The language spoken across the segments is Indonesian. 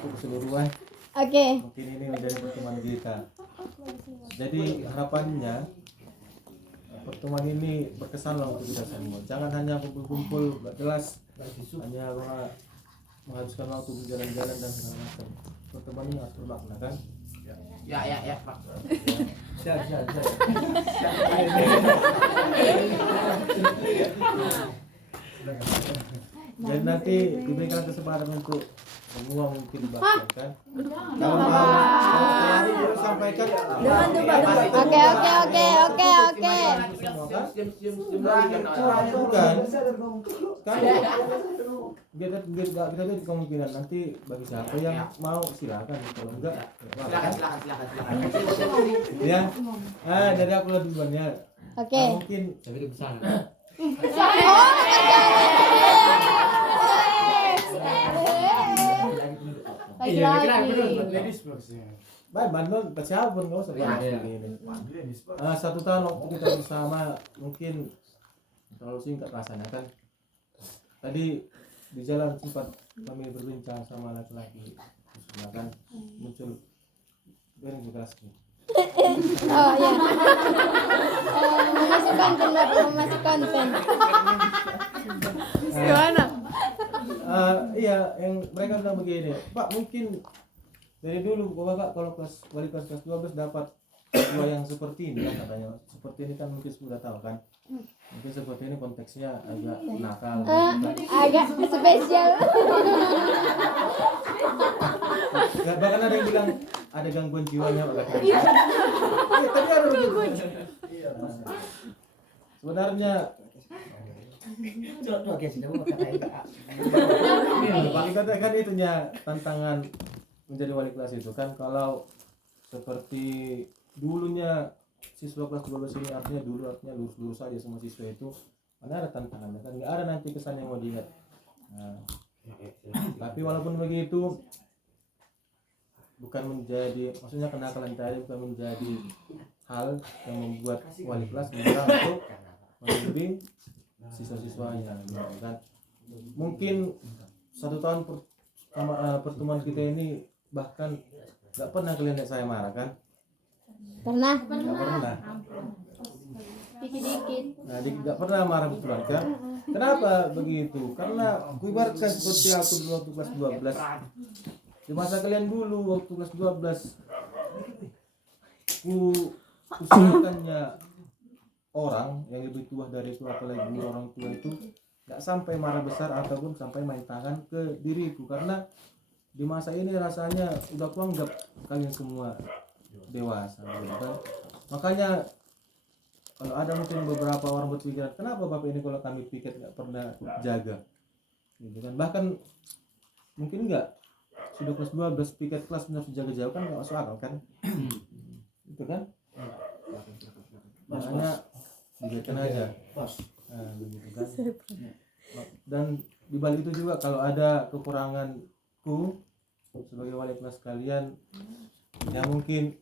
untuk keseluruhan. Oke. Mungkin ini menjadi pertemuan kita. Jadi harapannya pertemuan ini berkesan lah untuk kita semua. Jangan hanya kumpul-kumpul gak jelas, hanya menghabiskan waktu di jalan-jalan dan segala macam. Pertemuan ini harus bermakna kan? Ya, Pak. Siap. Dan nanti diberikan kesempatan untuk semua mungkin bahkan kan. Kalau mau hari baru sampaikan. Oke. Bukan. Kan kita tuh kemungkinan nanti bagi siapa yang mau silakan, kalau enggak Silakan. ya. Dari aku lah duluannya. Oke. Mungkin Sampai di sana. Lagi-lagi. baik Bandung siapa pun nggak usah bahas begini. 1 tahun waktu kita bersama mungkin terlalu singkat rasanya kan. Tadi di jalan sempat kami berbincang sama laki-laki, terus kan muncul bareng juga sih. Oh ya. Masih konten Bapak, masih konten. Gimana? Iya, yang mereka bilang begini, Pak mungkin dari dulu Bapak kalau wali kelas 12 dapat dua yang seperti ini kan katanya. Seperti ini kan mungkin sudah tahu kan. Mungkin seperti ini konteksnya agak nakal gitu kan. Agak spesial. Bahkan ada yang bilang ada gangguan jiwanya Pak katanya. Iya, tadi ada begitu. Sebenarnya dikatakan itunya tantangan menjadi wali kelas itu kan, kalau seperti dulunya siswa kelas 12 ini artinya lurus-lurus saja semua siswa itu, mana ada tantangannya kan, nggak ada nanti kesan yang mau dilihat. Tapi walaupun begitu bukan menjadi, maksudnya kenakalan tadi bukan menjadi hal yang membuat wali kelas menyerah untuk membimbing siswa-siswanya gitu kan. Mungkin 1 tahun pertemuan kita ini bahkan nggak pernah kalian lihat saya marah kan? Pernah. Nggak pernah. Dikit-dikit. Nah, nggak pernah marah betulan kan? Kenapa begitu? Karena aku ibaratkan seperti aku dulu waktu kelas 12. Di masa kalian dulu waktu kelas 12, usahakannya orang yang lebih tua dari itu, apalagi guru orang tua itu, nggak sampai marah besar ataupun sampai main tangan ke diriku, karena di masa ini rasanya udah kuanggap kalian semua dewasa gitu kan. Makanya kalau ada mungkin beberapa orang berpikiran, kenapa bapak ini kalau kami piket nggak pernah jaga gitu kan. Bahkan mungkin nggak, sudah kelas 12 piket kelas benar jaga jauh kan nggak masuk akal kan. Itu kan makanya dibiarkan aja. Nah, gitu kan. Dan di balik itu juga kalau ada kekuranganku sebagai wali kelas kalian, ya mungkin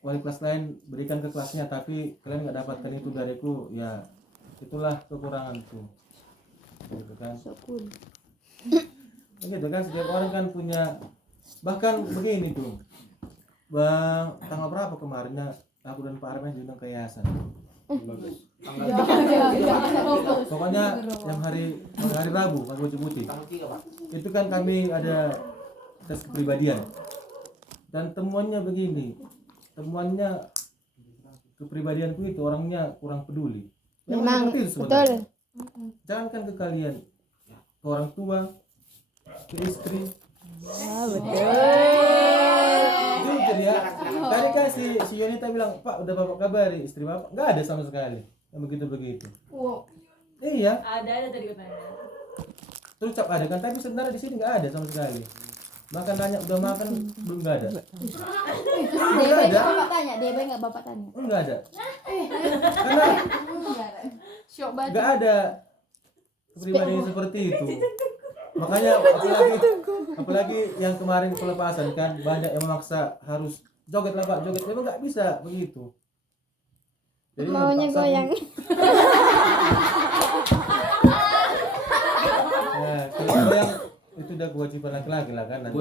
wali kelas lain berikan ke kelasnya tapi kalian nggak dapatkan itu dariku, ya itulah kekuranganku gitu kan. Begitu kan, setiap orang kan punya, bahkan begini tuh bang, tanggal berapa kemarinnya aku dan Pak Arman diundang ke yayasan. Pokoknya yang hari Rabu pakai baju putih itu kan kami ada tes kepribadian, dan temuannya begini, temuannya kepribadianku itu orangnya kurang peduli. Memang itu betul. Jangankan ke kalian, ke orang tua, ke istri. Betul. Jujur ya, tadi kan si Yonita bilang, Pak udah bapak kabari istri bapak, nggak ada sama sekali yang begitu. Iya. Ada tadi katanya. Terus cap ada kan, tapi sebenarnya di sini nggak ada sama sekali. Makan tanya udah makan belum, nggak ada. Dia baik bapak tanya, bapak tanya. Nggak ada. Karena nggak ada kepribadian seperti itu. Makanya apalagi yang kemarin pelepasan kan, banyak yang memaksa harus joget lah Pak, joget, memang nggak bisa begitu. Jadi Maunya goyang. Nah, kalau itu udah kewajiban laki-laki lah kan nanti.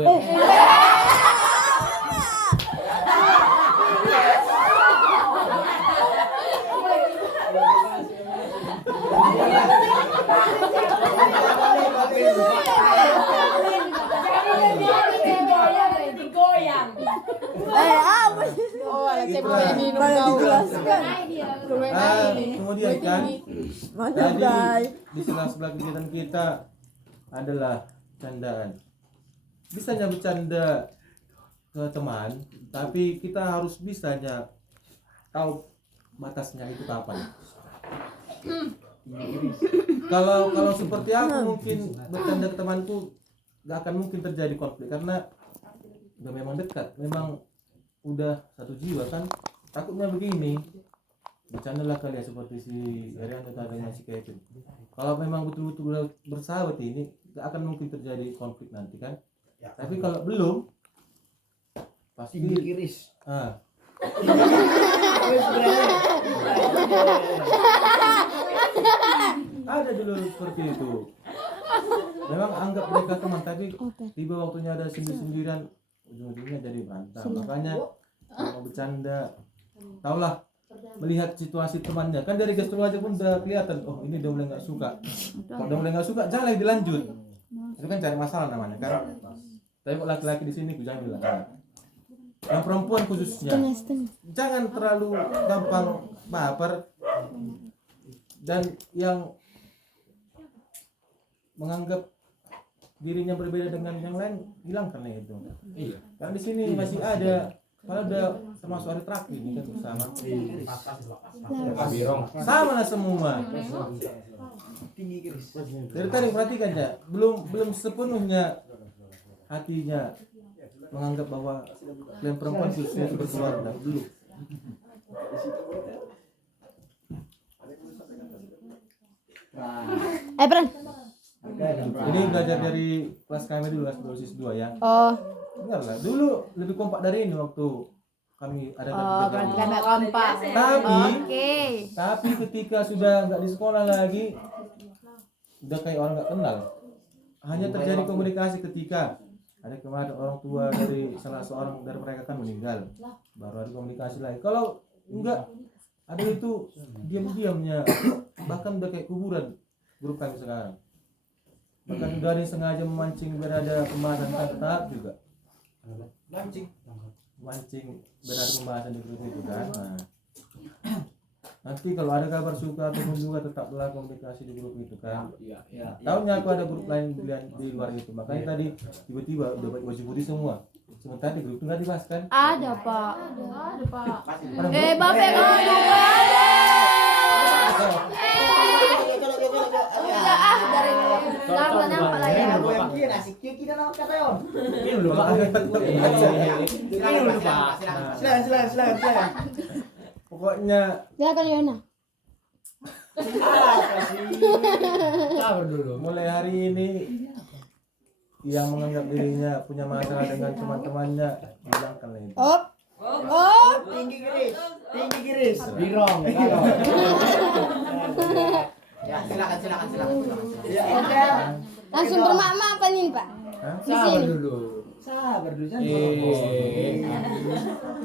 Oh, alat saya Itulah. boleh minum Banyak kau. dijelaskan. Kemudian kan Mantap, jadi Bray. di sela-sela kegiatan kita adalah candaan. Bisanya bercanda ke teman, tapi kita harus bisanya tahu batasnya itu kapan. Kalau seperti aku mungkin bercanda ke temanku gak akan mungkin terjadi konflik karena udah memang dekat, memang udah satu jiwa kan. Takutnya begini, bercandalah kalian seperti si Ariana dengan si Kevin. Kalau memang betul-betul udah bersahabat ini gak akan mungkin terjadi konflik nanti kan. Tapi kalau belum pasti Iris. ada dulu seperti itu. Memang anggap mereka teman, tapi tiba waktunya ada sendiri-sendirian, ujung-ujungnya jadi berantem. Makanya mau bercanda, taulah melihat situasi temannya. Kan dari gestur aja pun udah kelihatan, oh ini udah mulai nggak suka. Kalau udah mulai nggak suka, jangan lagi dilanjut. Itu kan cari masalah namanya kan. Tapi kok laki-laki di sini jangan bilang. Yang perempuan khususnya, jangan terlalu gampang baper. Dan yang menganggap dirinya berbeda dengan yang lain, hilangkanlah itu. Iya. Karena di sini masih ada, kalau udah termasuk hari terakhir ini kan bersama, sama lah semua. Tinggi Iris. Dari tadi perhatikan ya, belum sepenuhnya hatinya menganggap bahwa kalian perempuan khususnya itu berkeluarga, belum. Pran. Ini belajar dari kelas kami dulu, kelas dosis 2 ya. Oh, Enggak lah, dulu lebih kompak dari ini waktu kami ada berarti kan nggak kompak. Tapi Oke. tapi ketika sudah nggak di sekolah lagi, udah kayak orang nggak kenal. Hanya terjadi komunikasi ketika ada kemarin orang tua dari salah seorang dari mereka kan meninggal, baru ada komunikasi lagi. Kalau enggak ada itu diam-diamnya, bahkan udah kayak kuburan grup kami sekarang. Bahkan udah ada yang sengaja memancing biar ada pembahasan tentang tahap juga. Mancing biar ada pembahasan di grup itu kan. Nah, nanti kalau ada kabar suka ataupun juga tetaplah komunikasi di grup itu kan. Tahunya aku ada grup lain di luar itu, makanya tadi tiba-tiba udah baju putih semua. Sementara di grup itu nggak dibahas kan? Ada pak. Ada pak. Ada Bapak kamu juga ada. Dari lama nampak lah ya. Silakan. Pokoknya Silakan Yona. Sabar dulu. mulai hari ini yang menganggap dirinya punya masalah dengan teman-temannya, hilangkanlah itu. Op. Op. Tinggi Iris. Birong. Ya, silakan. Ya, oke. Langsung bermak-mak apa nih pak? Hah? Di sini. Sabar dulu jangan.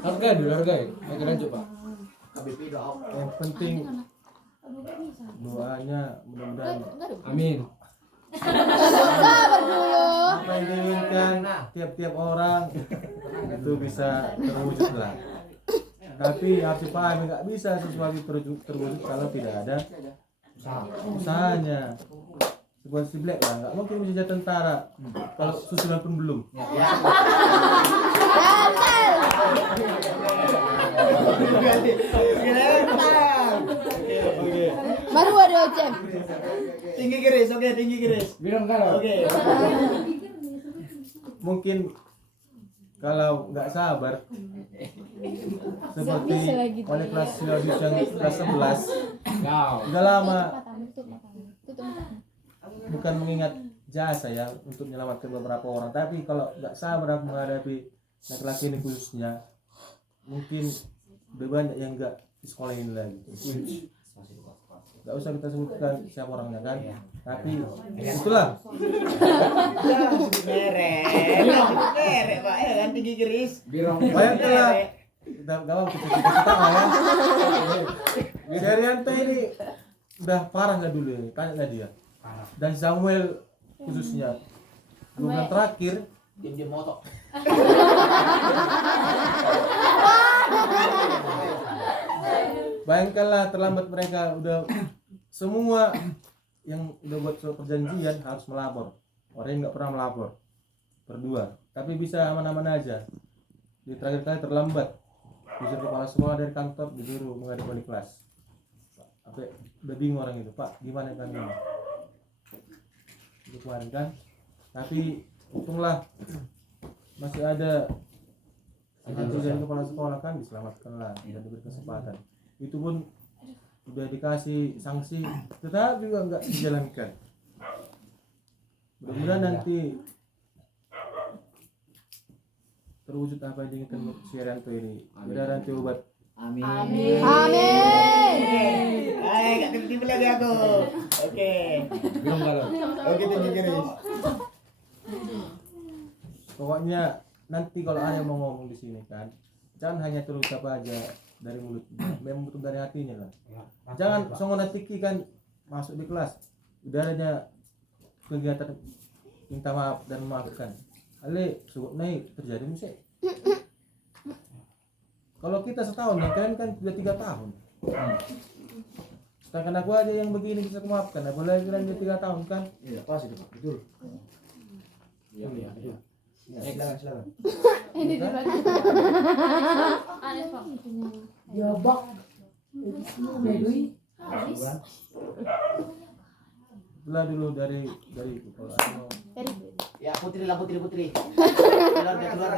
Hargai dulu, hargai. Hargai coba. KBP doa. Yang penting doanya mudah-mudahan Amin. Sabar dulu. apa yang diinginkan tiap-tiap orang itu bisa terwujud lah. Tapi harus dipahami nggak bisa sesuatu terwujud kalau tidak ada usahanya. Sebuah si Black lah, nggak mungkin bisa jadi tentara kalau susulan pun belum. Baru ada Ocem. Tinggi Iris. Birong kalau. Oke. Mungkin kalau nggak sabar seperti bisa lagi. oleh kelas Silaudius yang kelas 11 Kau. udah lama Tutup mata. bukan mengingat jasa ya untuk menyelamatkan beberapa orang, tapi kalau nggak sabar aku menghadapi laki-laki ini khususnya, mungkin lebih banyak yang nggak di sekolah ini lagi. nggak usah kita sebutkan siapa orangnya kan. Tapi itulah Ya, sebut merek. Sebut merek, Pak. Ya kan tinggi keris. Birong. bayangkanlah kita gawang kita ya. Si Arianto ini udah parah nggak dulu ini, tanya nggak dia. Dan Samuel khususnya 2 bulan terakhir Diam-diam motok. bayangkanlah terlambat mereka udah semua yang udah buat surat perjanjian harus melapor. Orang yang nggak pernah melapor berdua, tapi bisa aman-aman aja. Di terakhir kali terlambat, disuruh kepala sekolah dari kantor disuruh menghadap wali kelas. Apa udah bingung orang itu, Pak, gimana kan ini? Itu kemarin kan, tapi untunglah masih ada dari kepala sekolah kan diselamatkan lah dan diberi kesempatan. Itu pun udah dikasih sanksi, tetapi juga nggak dijalankan. Mudah-mudahan nanti terwujud apa yang diinginkan si Arianto ini. Biar nanti obat. Amin. Amin. Ayo, gak tiba-tiba lagi aku. Oke. Birong kalau. Oke, tinggi keris. Pokoknya nanti kalau ada yang mau ngomong di sini kan, jangan hanya terucap aja dari mulutnya, memang betul dari hatinya lah. Jangan songon tiki kan masuk di kelas, udah ada kegiatan minta maaf dan memaafkan. Ale subuh naik terjadi musik. Kalau kita setahun, ya kalian kan sudah 3 tahun. Sedangkan aku aja yang begini bisa kumaafkan, apalagi kalian udah 3 tahun kan? Iya, pas itu, Pak. Betul. Iya, betul. Ya, silakan. Ini dulu aja. Anis, Pak. Ya bak. Itulah dulu dari kalau ada mau Dari Ya putri lah putri. Keluarga.